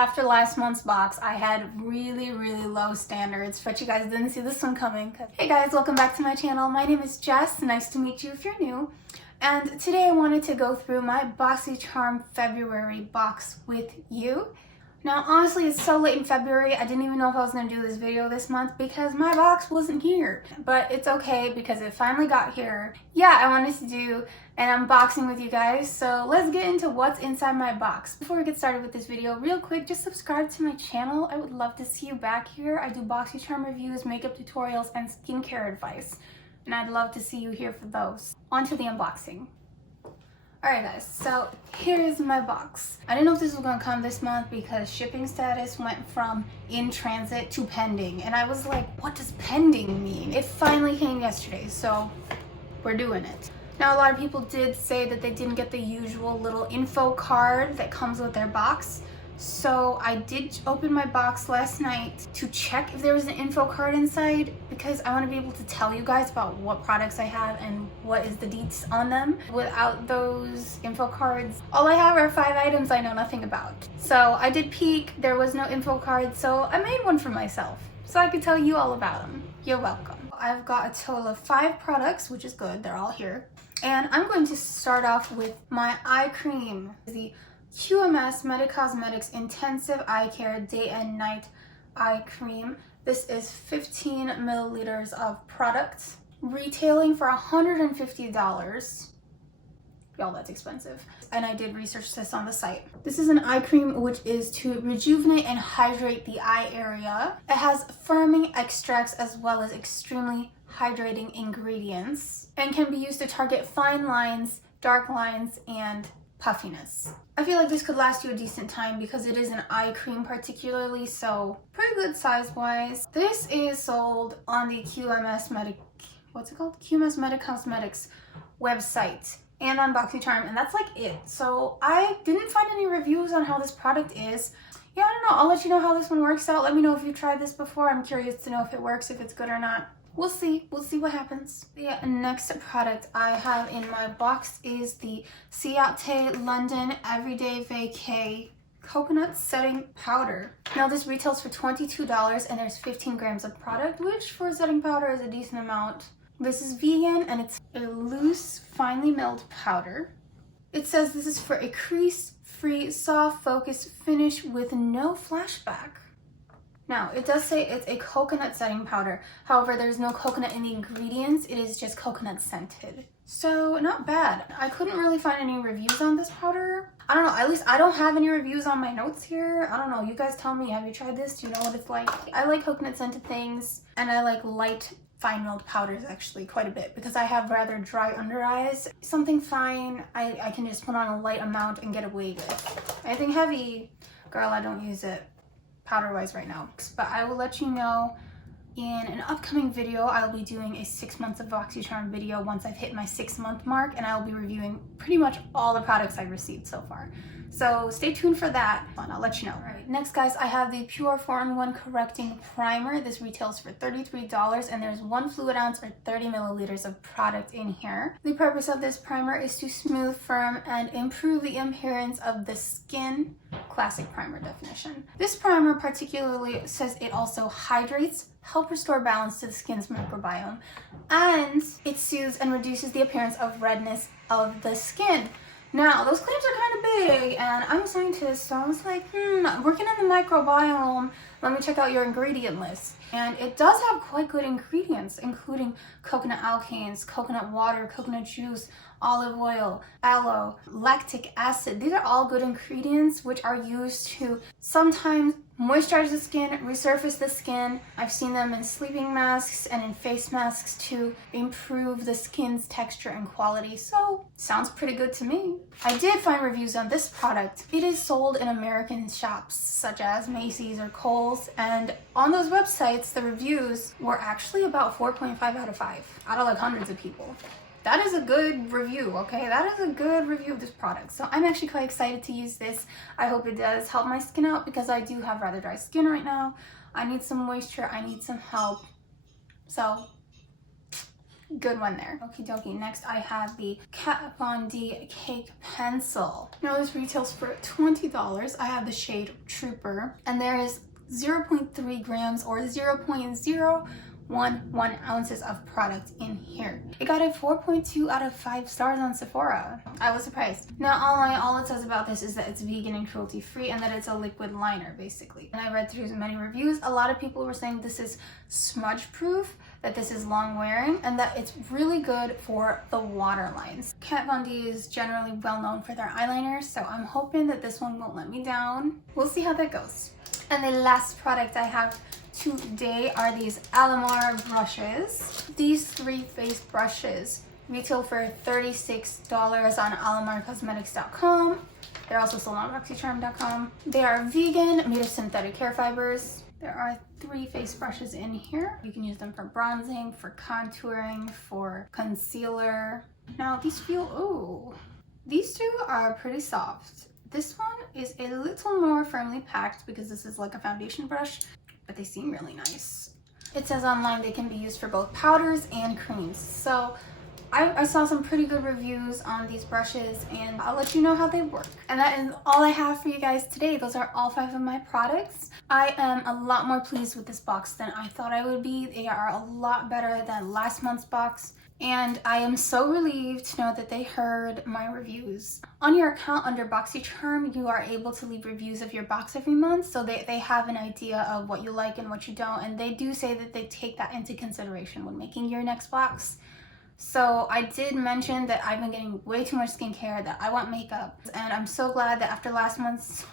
after last month's box, I had really low standards, but you guys didn't see this one coming. Hey guys, welcome back to my channel. My name is Jess. Nice to meet you if you're new. And today I wanted to go through my BoxyCharm February box with you. Now, honestly, it's so late in February, I didn't even know if I was going to do this video this month because my box wasn't here. But it's okay because it finally got here. Yeah, I wanted to do an unboxing with you guys, so let's get into what's inside my box. Before we get started with this video, real quick, just subscribe to my channel. I would love to see you back here. I do BoxyCharm reviews, makeup tutorials, and skincare advice. And I'd love to see you here for those. On to the unboxing. Alright guys, so here's my box. I didn't know if this was going to come this month because shipping status went from in transit to pending. And I was like, what does pending mean? It finally came yesterday, so we're doing it. Now, a lot of people did say that they didn't get the usual little info card that comes with their box. So I did open my box last night to check if there was an info card inside because I want to be able to tell you guys about what products I have and what is the deets on them. Without those info cards, all I have are 5 items I know nothing about. So I did peek, there was no info card, so I made one for myself so I could tell you all about them. You're welcome. I've got a total of 5 products, which is good, they're all here. And I'm going to start off with my eye cream, the QMS Meta Cosmetics Intensive Eye Care Day and Night Eye Cream. This is 15 milliliters of product, retailing for $150. Y'all, that's expensive. And I did research this on the site. This is an eye cream which is to rejuvenate and hydrate the eye area. It has firming extracts as well as extremely hydrating ingredients and can be used to target fine lines, dark lines, and puffiness. I feel like this could last you a decent time because it is an eye cream particularly, so pretty good size wise. This is sold on the QMS Meta Cosmetics website and on BoxyCharm, and that's like it. So I didn't find any reviews on how this product is. Yeah, I don't know. I'll let you know how this one works out. Let me know if you've tried this before. I'm curious to know if it works, if it's good or not. We'll see what happens. The next product I have in my box is the Beaute London Everyday Vacay Coconut Setting Powder. Now this retails for $22 and there's 15 grams of product, which for setting powder is a decent amount. This is vegan and it's a loose, finely milled powder. It says this is for a crease-free, soft, focused finish with no flashback. Now, it does say it's a coconut setting powder. However, there's no coconut in the ingredients. It is just coconut scented. So, not bad. I couldn't really find any reviews on this powder. I don't know, at least I don't have any reviews on my notes here. I don't know, you guys tell me, have you tried this? Do you know what it's like? I like coconut scented things, and I like light, fine milled powders actually quite a bit because I have rather dry under eyes. Something fine, I can just put on a light amount and get away with. Anything heavy, girl, I don't use it powder wise right now, but I will let you know in an upcoming video. I'll be doing a 6 months of BoxyCharm video once I've hit my 6-month mark, and I'll be reviewing pretty much all the products I've received so far. So stay tuned for that, and I'll let you know. All right, next guys, I have the Pure 4-in-1 Correcting Primer. This retails for $33 and there's 1 fluid ounce or 30 milliliters of product in here. The purpose of this primer is to smooth, firm, and improve the appearance of the skin. Classic primer definition. This primer particularly says it also hydrates, help restore balance to the skin's microbiome, and it soothes and reduces the appearance of redness of the skin. Now, those claims are kind of big, and I'm a scientist, so I was like, working in the microbiome, let me check out your ingredient list. And it does have quite good ingredients, including coconut alkanes, coconut water, coconut juice, olive oil, aloe, lactic acid. These are all good ingredients which are used to sometimes moisturize the skin, resurface the skin. I've seen them in sleeping masks and in face masks to improve the skin's texture and quality. So, sounds pretty good to me. I did find reviews on this product. It is sold in American shops such as Macy's or Kohl's, and on those websites, the reviews were actually about 4.5 out of 5 out of like hundreds of people. That is a good review, okay? That is a good review of this product. So I'm actually quite excited to use this. I hope it does help my skin out because I do have rather dry skin right now. I need some moisture, I need some help. So good one there. Okie dokie. Next I have the Kat Von D Cake Pencil. Now this retails for $20. I have the shade Trooper, and there is 0.3 grams or 0.011 ounces of product in here. It got a 4.2 out of 5 stars on Sephora. I was surprised. Now online, all it says about this is that it's vegan and cruelty free and that it's a liquid liner basically. And I read through many reviews. A lot of people were saying this is smudge proof, that this is long wearing, and that it's really good for the water lines. Kat Von D is generally well known for their eyeliners, so I'm hoping that this one won't let me down. We'll see how that goes. And the last product I have today are these Alamar brushes. These 3 face brushes retail for $36 on alamarcosmetics.com. They're also sold on BoxyCharm.com. They are vegan, made of synthetic hair fibers. There are 3 face brushes in here. You can use them for bronzing, for contouring, for concealer. Now these feel, ooh, these 2 are pretty soft. This one is a little more firmly packed because this is like a foundation brush, but they seem really nice. It says online they can be used for both powders and creams. So I saw some pretty good reviews on these brushes, and I'll let you know how they work. And that is all I have for you guys today. Those are all 5 of my products. I am a lot more pleased with this box than I thought I would be. They are a lot better than last month's box. And I am so relieved to know that they heard my reviews. On your account under BoxyCharm, you are able to leave reviews of your box every month, so they have an idea of what you like and what you don't, and they do say that they take that into consideration when making your next box. So I did mention that I've been getting way too much skincare, that I want makeup, and I'm so glad that after last month's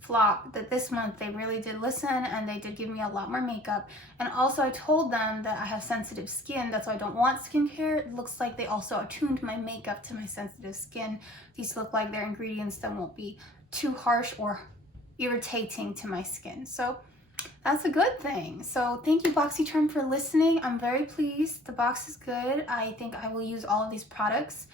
flop, that this month they really did listen and they did give me a lot more makeup. And also I told them that I have sensitive skin, that's why I don't want skincare. It looks like they also attuned my makeup to my sensitive skin. These look like they're ingredients that won't be too harsh or irritating to my skin. So that's a good thing. So thank you BoxyCharm for listening. I'm very pleased. The box is good. I think I will use all of these products.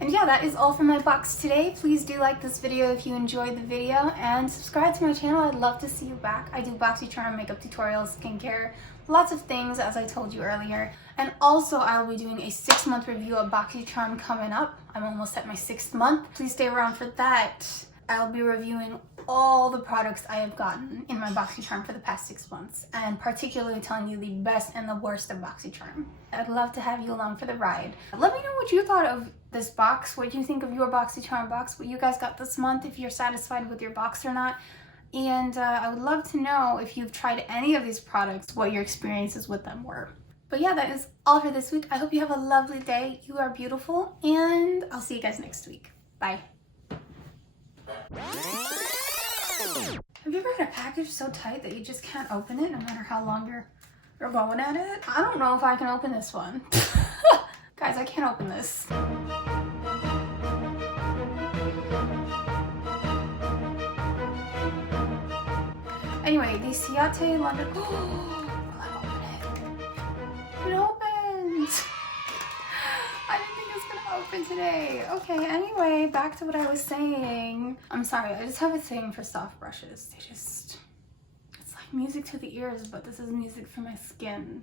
And yeah, that is all for my box today. Please do like this video if you enjoyed the video, and subscribe to my channel. I'd love to see you back. I do BoxyCharm makeup tutorials, skincare, lots of things as I told you earlier. And also I'll be doing a 6-month review of BoxyCharm coming up. I'm almost at my 6th month. Please stay around for that. I'll be reviewing all the products I have gotten in my BoxyCharm for the past 6 months, and particularly telling you the best and the worst of BoxyCharm. I'd love to have you along for the ride. Let me know what you thought of this box, what you think of your BoxyCharm box, what you guys got this month, if you're satisfied with your box or not. And I would love to know if you've tried any of these products, what your experiences with them were. But yeah, that is all for this week. I hope you have a lovely day. You are beautiful, and I'll see you guys next week. Bye. Have you ever had a package so tight that you just can't open it no matter how long you're going at it? I don't know if I can open this one. Guys, I can't open this. Anyway, the Ciate London. Oh, will I open it? It opened! I didn't think it was gonna open today. Okay, anyway, back to what I was saying. I'm sorry, I just have a thing for soft brushes. It's like music to the ears, but this is music for my skin.